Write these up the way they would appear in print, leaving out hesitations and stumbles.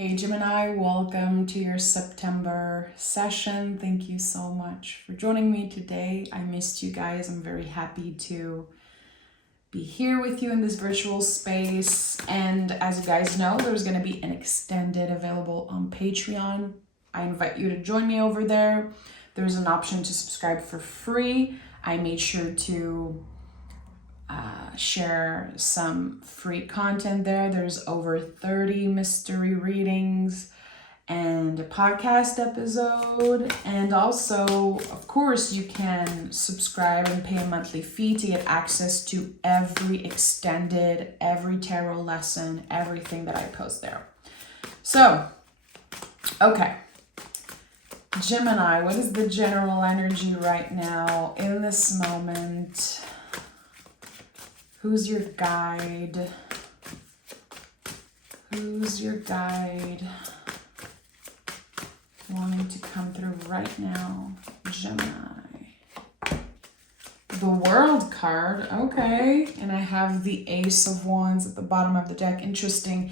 Hey Gemini, welcome to your September session. Thank you so much for joining me today. I missed you guys. I'm very happy to be here with you in this virtual space. And as you guys know, there's going to be an extended available on Patreon. I invite you to join me over there. There's an option to subscribe for free. I made sure to share some free content there. There's over 30 mystery readings and a podcast episode. And also, of course, you can subscribe and pay a monthly fee to get access to every tarot lesson, everything that I post there. So, okay. Gemini, what is the general energy right now in this moment? Who's your guide? Who's your guide wanting to come through right now? Gemini. The World card, okay. And I have the Ace of Wands at the bottom of the deck. Interesting.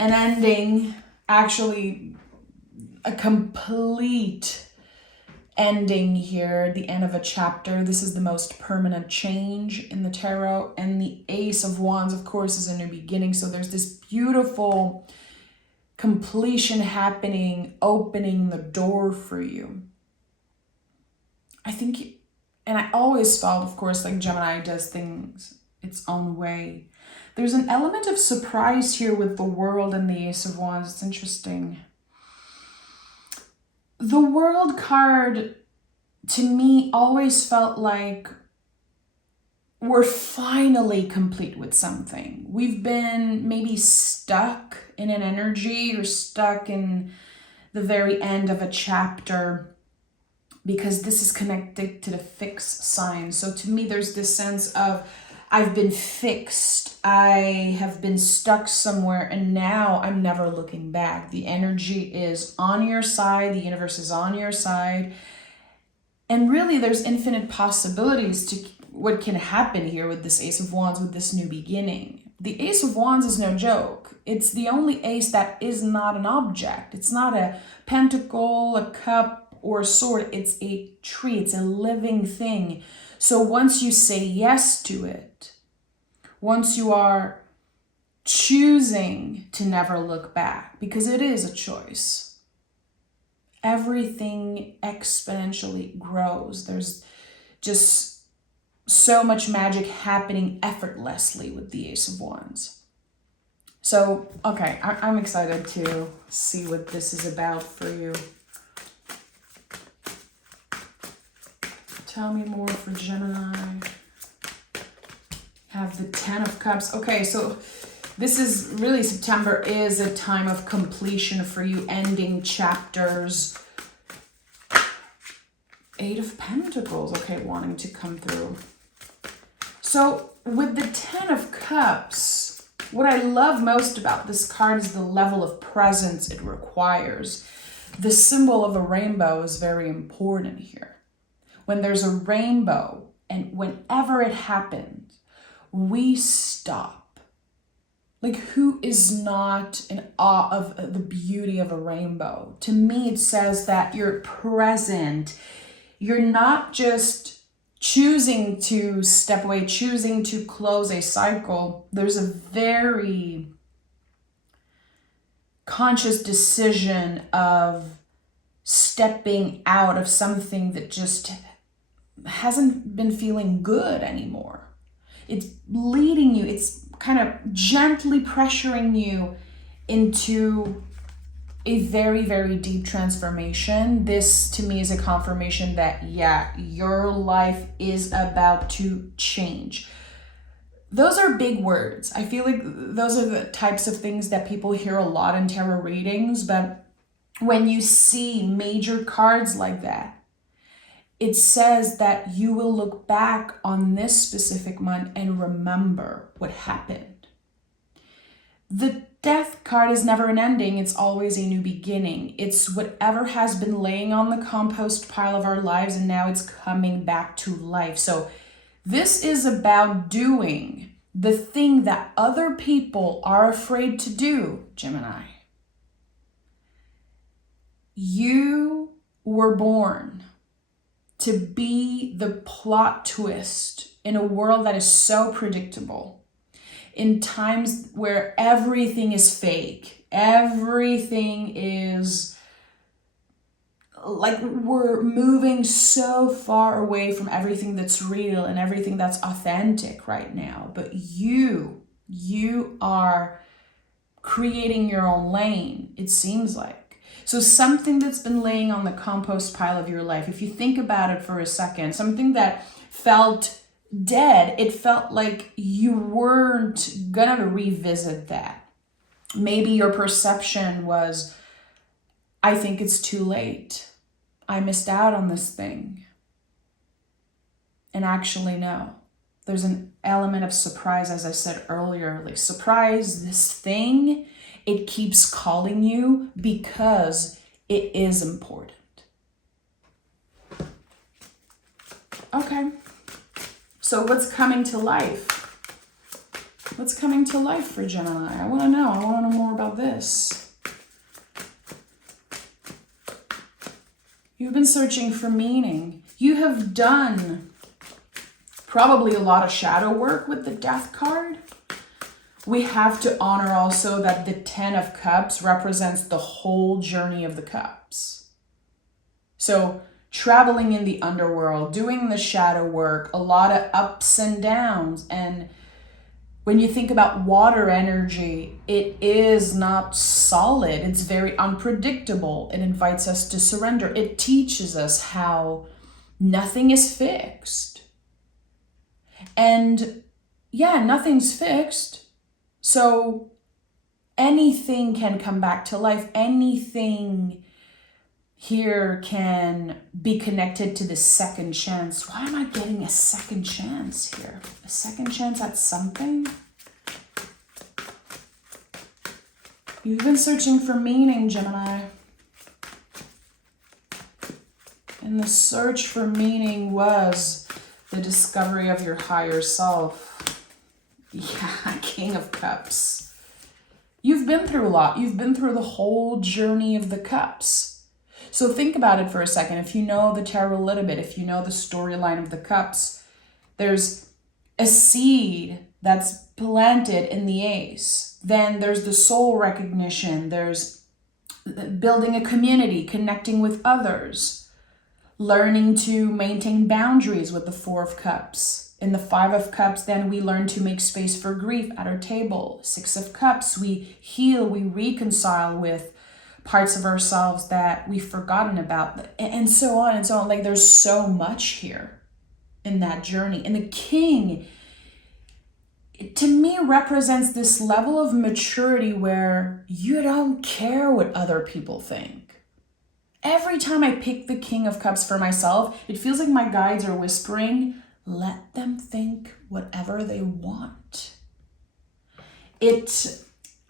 An ending, actually a complete ending here, the end of a chapter. This is the most permanent change in the tarot. And the Ace of Wands, of course, is a new beginning. So there's this beautiful completion happening, opening the door for you. I think, and I always felt, of course, like Gemini does things its own way. There's an element of surprise here with the World and the Ace of Wands. It's interesting. The World card, to me, always felt like we're finally complete with something. We've been maybe stuck in an energy or stuck in the very end of a chapter because this is connected to the fixed sign. So to me, there's this sense of I've been fixed. I have been stuck somewhere and now I'm never looking back. The energy is on your side. The universe is on your side. And really there's infinite possibilities to what can happen here with this Ace of Wands, with this new beginning. The Ace of Wands is no joke. It's the only ace that is not an object. It's not a pentacle, a cup, or a sword. It's a tree. It's a living thing. So once you say yes to it, once you are choosing to never look back, because it is a choice, everything exponentially grows. There's just so much magic happening effortlessly with the Ace of Wands. So, okay, I'm excited to see what this is about for you. Tell me more for Gemini. Have the 10 of Cups. Okay, so this is really, September is a time of completion for you, ending chapters. 8 of Pentacles, okay, wanting to come through. So with the 10 of Cups, what I love most about this card is the level of presence it requires. The symbol of a rainbow is very important here. When there's a rainbow, and whenever it happens, we stop. Like, who is not in awe of the beauty of a rainbow? To me, it says that you're present. You're not just choosing to step away, choosing to close a cycle. There's a very conscious decision of stepping out of something that just hasn't been feeling good anymore. It's leading you, it's kind of gently pressuring you into a very, very deep transformation. This to me is a confirmation that, yeah, your life is about to change. Those are big words. I feel like those are the types of things that people hear a lot in tarot readings, but when you see major cards like that, it says that you will look back on this specific month and remember what happened. The Death card is never an ending. It's always a new beginning. It's whatever has been laying on the compost pile of our lives and now it's coming back to life. So this is about doing the thing that other people are afraid to do, Gemini. You were born to be the plot twist in a world that is so predictable, in times where everything is fake, everything is like we're moving so far away from everything that's real and everything that's authentic right now. But you are creating your own lane, it seems like. So something that's been laying on the compost pile of your life, if you think about it for a second, something that felt dead, it felt like you weren't gonna revisit that. Maybe your perception was, I think it's too late. I missed out on this thing. And actually, no. There's an element of surprise, as I said earlier. Like, surprise, this thing, it keeps calling you because it is important. Okay. So what's coming to life? What's coming to life for Gemini? I want to know. I want to know more about this. You've been searching for meaning. You have done probably a lot of shadow work with the Death card. We have to honor also that the 10 of Cups represents the whole journey of the Cups. So traveling in the underworld, doing the shadow work, a lot of ups and downs. And when you think about water energy, it is not solid. It's very unpredictable. It invites us to surrender. It teaches us how nothing is fixed. And yeah, nothing's fixed. So anything can come back to life. Anything here can be connected to the second chance. Why am I getting a second chance here? A second chance at something? You've been searching for meaning, Gemini. And the search for meaning was the discovery of your higher self. Yeah, King of Cups. You've been through a lot. You've been through the whole journey of the Cups. So think about it for a second. If you know the tarot a little bit, if you know the storyline of the Cups, there's a seed that's planted in the Ace. Then there's the soul recognition. There's building a community, connecting with others, learning to maintain boundaries with the Four of Cups. In the Five of Cups, then we learn to make space for grief at our table. Six of Cups, we heal, we reconcile with parts of ourselves that we've forgotten about, and so on and so on. Like, there's so much here in that journey. And the King, to me, represents this level of maturity where you don't care what other people think. Every time I pick the King of Cups for myself, it feels like my guides are whispering, let them think whatever they want.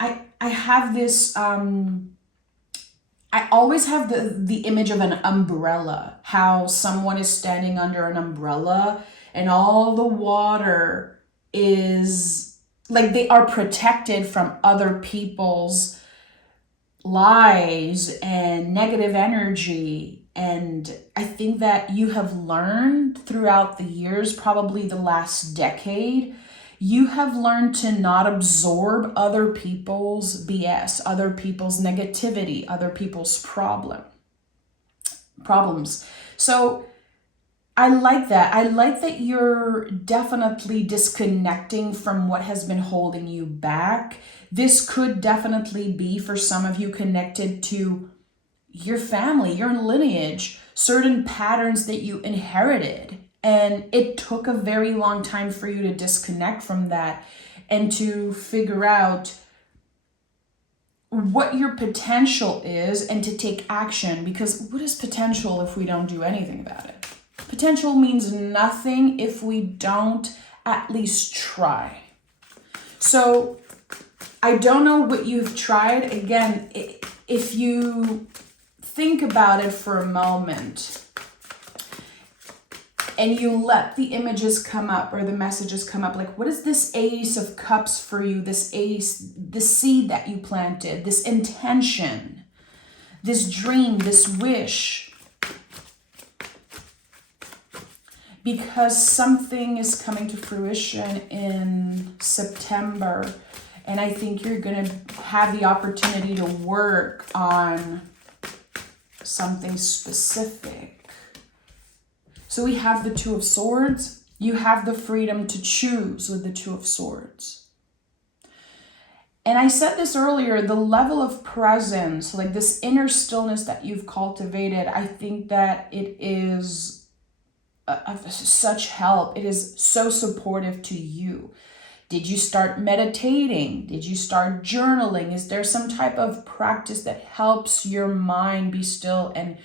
I have this, I always have the image of an umbrella, how someone is standing under an umbrella and all the water is, like, they are protected from other people's lies and negative energy. And I think that you have learned throughout the years, probably the last decade, you have learned to not absorb other people's BS, other people's negativity, other people's problems. So I like that. I like that you're definitely disconnecting from what has been holding you back. This could definitely be, for some of you, connected to your family, your lineage, certain patterns that you inherited. And it took a very long time for you to disconnect from that and to figure out what your potential is and to take action. Because what is potential if we don't do anything about it? Potential means nothing if we don't at least try. So I don't know what you've tried. Again, if you think about it for a moment and you let the images come up or the messages come up, like, what is this Ace of Cups for you? This Ace, the seed that you planted, this intention this dream, this wish, because something is coming to fruition in September. And I think you're going to have the opportunity to work on something specific. So we have the Two of Swords. You have the freedom to choose with the Two of Swords. And I said this earlier, the level of presence, like this inner stillness that you've cultivated, I think that it is of such help. It is so supportive to you. Did you start meditating? Did you start journaling? Is there some type of practice that helps your mind be still and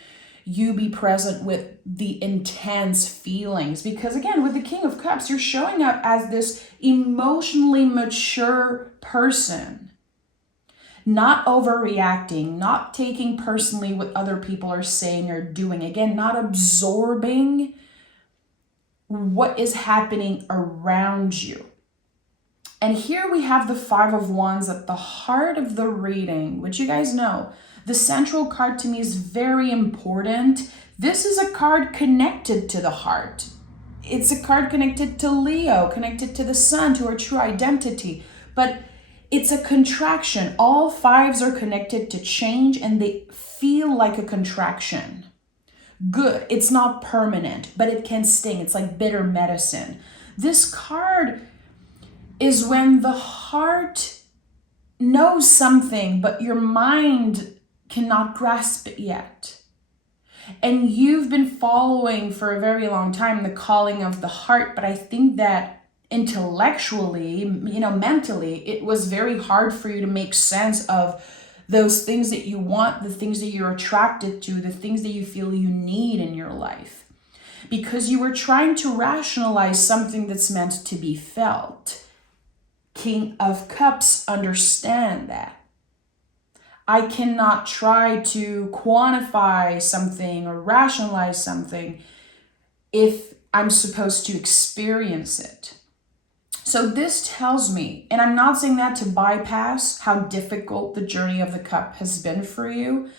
you be present with the intense feelings? Because again, with the King of Cups, you're showing up as this emotionally mature person, not overreacting, not taking personally what other people are saying or doing. Again, not absorbing what is happening around you. And here we have the Five of Wands at the heart of the reading, which you guys know, the central card to me is very important. This is a card connected to the heart. It's a card connected to Leo, connected to the sun, to our true identity. But it's a contraction. All fives are connected to change and they feel like a contraction. Good. It's not permanent, but it can sting. It's like bitter medicine. This card is when the heart knows something, but your mind cannot grasp it yet. And you've been following for a very long time the calling of the heart, but I think that intellectually, mentally, it was very hard for you to make sense of those things that you want, the things that you're attracted to, the things that you feel you need in your life. Because you were trying to rationalize something that's meant to be felt. King of Cups understand that. I cannot try to quantify something or rationalize something if I'm supposed to experience it. So this tells me, and I'm not saying that to bypass how difficult the journey of the cup has been for you,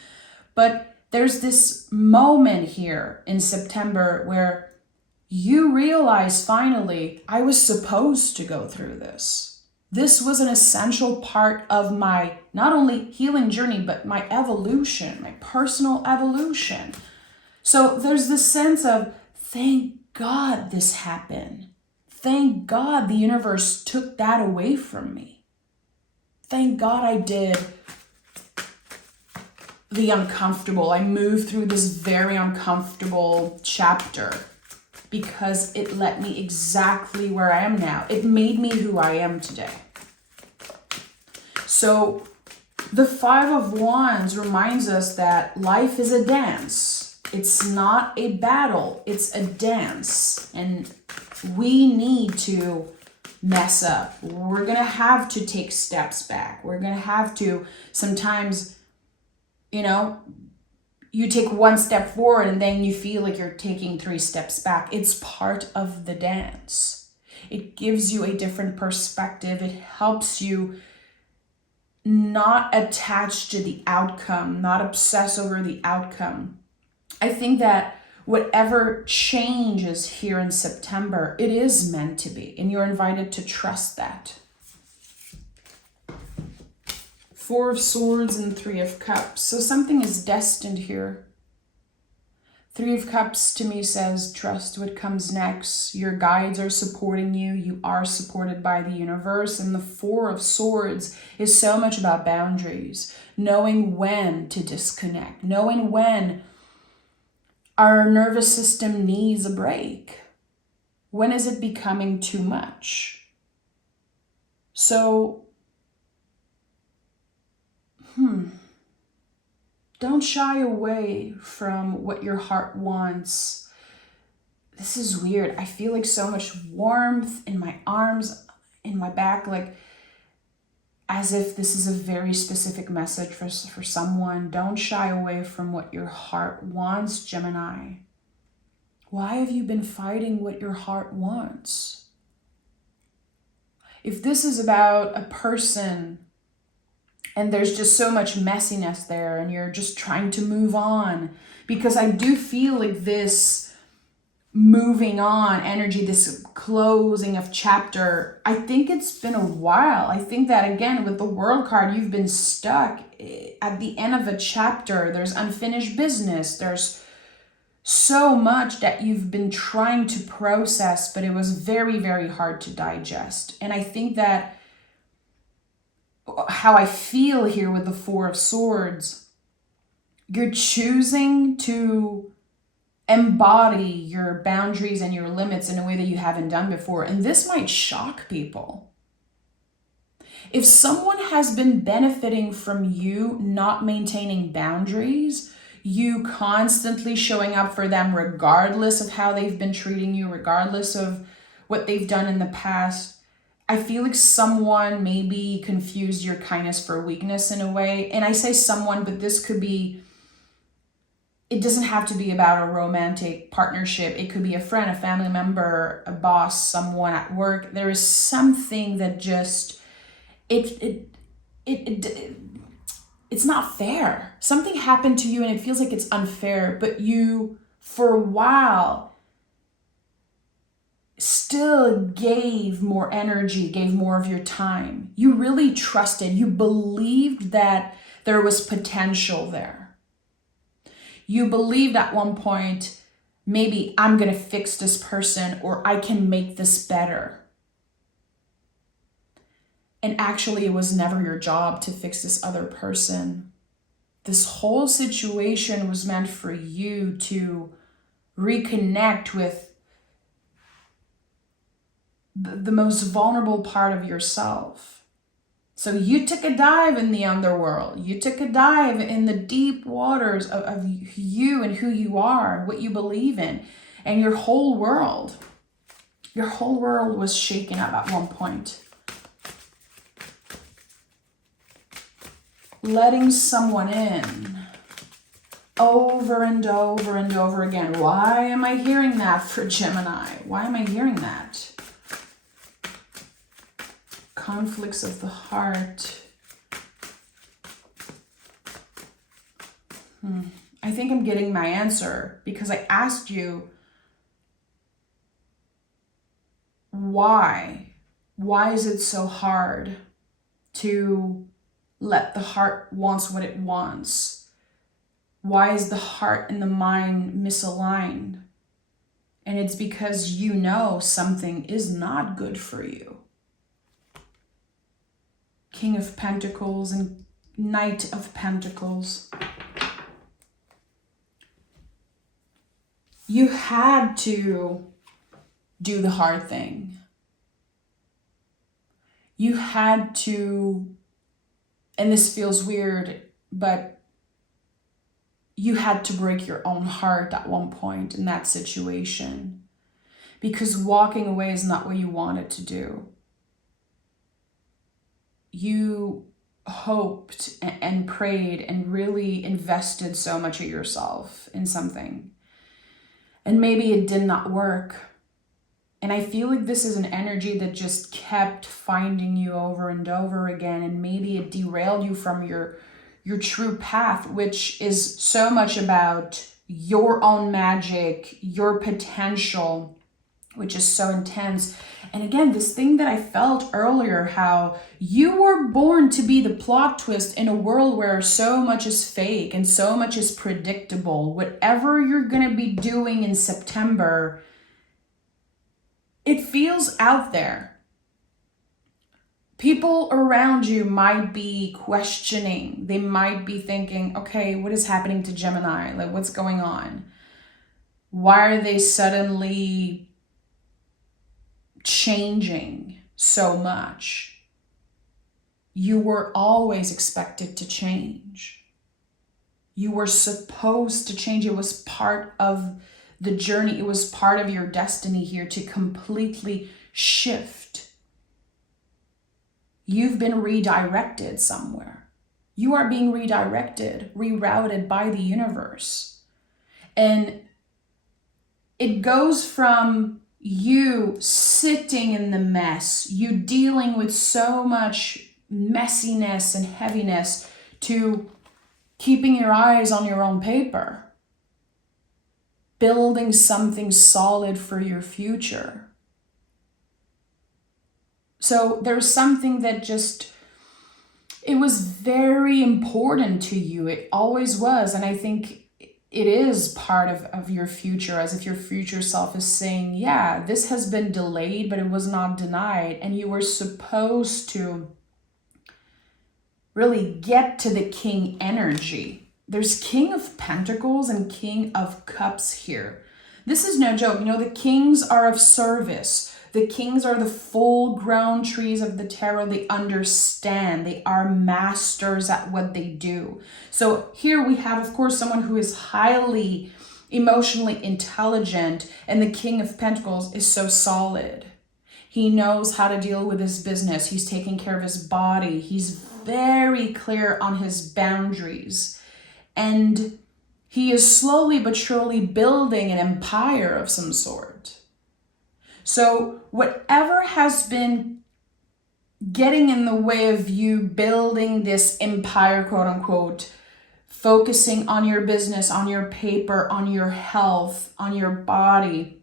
but there's this moment here in September where you realize finally, I was supposed to go through this. This was an essential part of my not only healing journey, but my evolution, my personal evolution. So there's this sense of, thank God this happened. Thank God the universe took that away from me. Thank God I did the uncomfortable. I moved through this very uncomfortable chapter because it led me exactly where I am now. It made me who I am today. So the Five of Wands reminds us that life is a dance. It's not a battle, it's a dance. And we need to mess up. We're going to have to take steps back. We're going to have to sometimes, you take one step forward and then you feel like you're taking 3 steps back. It's part of the dance. It gives you a different perspective. It helps you not attach to the outcome, not obsess over the outcome. I think that whatever changes here in September, it is meant to be, and you're invited to trust that. 4 of Swords and 3 of Cups. So something is destined here. 3 of Cups to me says, trust what comes next. Your guides are supporting you. You are supported by the universe. And the 4 of Swords is so much about boundaries, knowing when to disconnect, knowing when our nervous system needs a break. When is it becoming too much? So, don't shy away from what your heart wants. This is weird. I feel like so much warmth in my arms, in my back, like as if this is a very specific message for someone. Don't shy away from what your heart wants, Gemini. Why have you been fighting what your heart wants? If this is about a person, and there's just so much messiness there, and you're just trying to move on. Because I do feel like this moving on energy, this closing of chapter, I think it's been a while. I think that, again, with the World card, you've been stuck at the end of a chapter. There's unfinished business. There's so much that you've been trying to process, but it was very, very hard to digest. And I think that how I feel here with the Four of Swords, you're choosing to embody your boundaries and your limits in a way that you haven't done before. And this might shock people. If someone has been benefiting from you not maintaining boundaries, you constantly showing up for them regardless of how they've been treating you, regardless of what they've done in the past, I feel like someone maybe confused your kindness for weakness in a way. And I say someone, but this could be, it doesn't have to be about a romantic partnership. It could be a friend, a family member, a boss, someone at work. There is something that just, it's not fair. Something happened to you and it feels like it's unfair, but you, for a while, still gave more energy, gave more of your time. You really trusted. You believed that there was potential there. You believed at one point, maybe I'm going to fix this person, or I can make this better. And actually, it was never your job to fix this other person. This whole situation was meant for you to reconnect with the most vulnerable part of yourself. So you took a dive in the underworld. You took a dive in the deep waters of you and who you are, what you believe in, and your whole world was shaken up at one point. Letting someone in over and over and over again. Why am I hearing that for Gemini? Why am I hearing that? Conflicts of the heart. I think I'm getting my answer because I asked you why. Why is it so hard to let the heart wants what it wants? Why is the heart and the mind misaligned? And it's because you know something is not good for you. King of Pentacles and Knight of Pentacles. You had to do the hard thing. You had to, and this feels weird, but you had to break your own heart at one point in that situation, because walking away is not what you wanted to do. You hoped and prayed and really invested so much of yourself in something, and maybe it did not work. And I feel like this is an energy that just kept finding you over and over again, and maybe it derailed you from your true path, which is so much about your own magic, your potential, which is so intense. And again, this thing that I felt earlier, how you were born to be the plot twist in a world where so much is fake and so much is predictable. Whatever you're going to be doing in September, it feels out there. People around you might be questioning. They might be thinking, okay, what is happening to Gemini? Like, what's going on? Why are they suddenly changing so much? You were always expected to change. You were supposed to change. It was part of the journey. It was part of your destiny here to completely shift. You've been redirected somewhere. You are being redirected, rerouted by the universe. And it goes from you sitting in the mess, you dealing with so much messiness and heaviness to keeping your eyes on your own paper, building something solid for your future. So there's something that just, it was very important to you. It always was. And I think it is part of your future, as if your future self is saying, yeah, this has been delayed, but it was not denied. And you were supposed to really get to the king energy. There's King of Pentacles and King of Cups here. This is no joke. You know, the kings are of service. The kings are the full-grown trees of the tarot. They understand. They are masters at what they do. So here we have, of course, someone who is highly emotionally intelligent, and the King of Pentacles is so solid. He knows how to deal with his business. He's taking care of his body. He's very clear on his boundaries. And he is slowly but surely building an empire of some sort. So whatever has been getting in the way of you building this empire, quote unquote, focusing on your business, on your paper, on your health, on your body,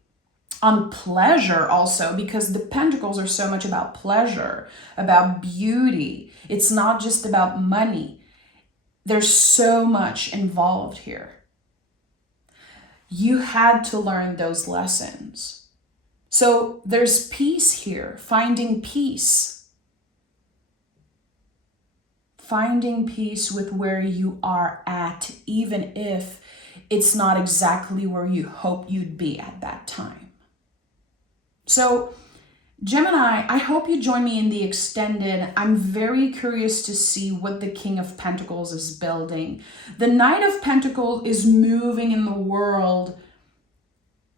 on pleasure also, because the pentacles are so much about pleasure, about beauty. It's not just about money. There's so much involved here. You had to learn those lessons. So there's peace here, finding peace. Finding peace with where you are at, even if it's not exactly where you hope you'd be at that time. So Gemini, I hope you join me in the extended. I'm very curious to see what the King of Pentacles is building. The Knight of Pentacles is moving in the world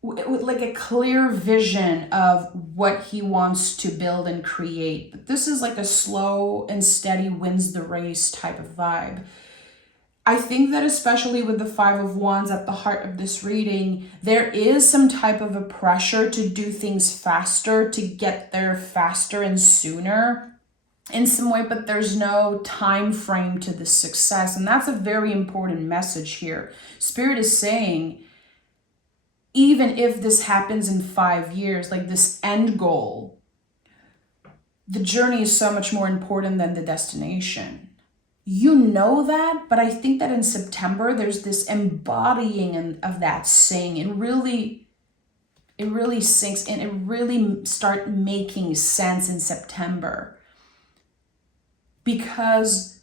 with like a clear vision of what he wants to build and create. But this is like a slow and steady wins the race type of vibe. I think that especially with the Five of Wands at the heart of this reading, there is some type of a pressure to do things faster, to get there faster and sooner in some way, but there's no time frame to the success. And that's a very important message here. Spirit is saying, even if this happens in 5 years, like this end goal, the journey is so much more important than the destination. You know that, but I think that in September, there's this embodying of that saying. It really sinks in. It really start making sense in September, because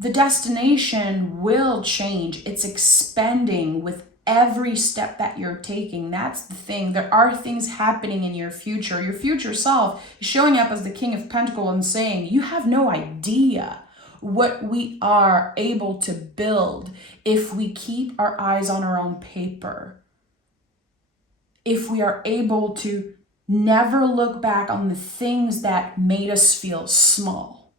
the destination will change. It's expanding with every step that you're taking. That's the thing. There are things happening in your future. Your future self is showing up as the King of Pentacles and saying, you have no idea what we are able to build if we keep our eyes on our own paper. If we are able to never look back on the things that made us feel small.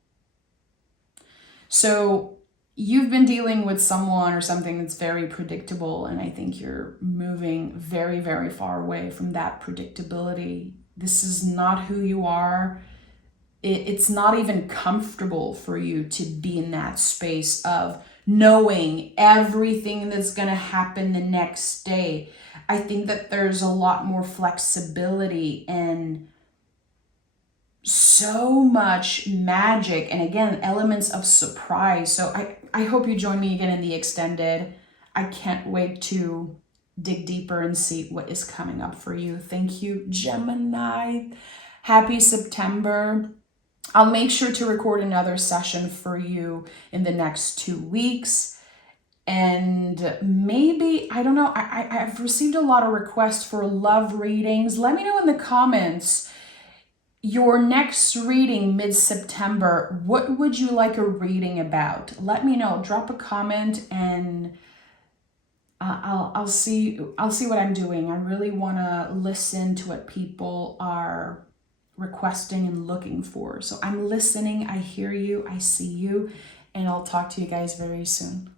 So you've been dealing with someone or something that's very predictable, and I think you're moving very, very far away from that predictability. This is not who you are. It's not even comfortable for you to be in that space of knowing everything that's going to happen the next day. I think that there's a lot more flexibility and so much magic, and again, elements of surprise. So I hope you join me again in the extended. I can't wait to dig deeper and see what is coming up for you. Thank you, Gemini. Happy September. I'll make sure to record another session for you in the next 2 weeks. And maybe, I don't know, I've received a lot of requests for love readings. Let me know in the comments your next reading mid-September. What would you like a reading about? Let me know. Drop a comment and I'll see what I'm doing. I really want to listen to what people are requesting and looking for. So I'm listening, I hear you, I see you, and I'll talk to you guys very soon.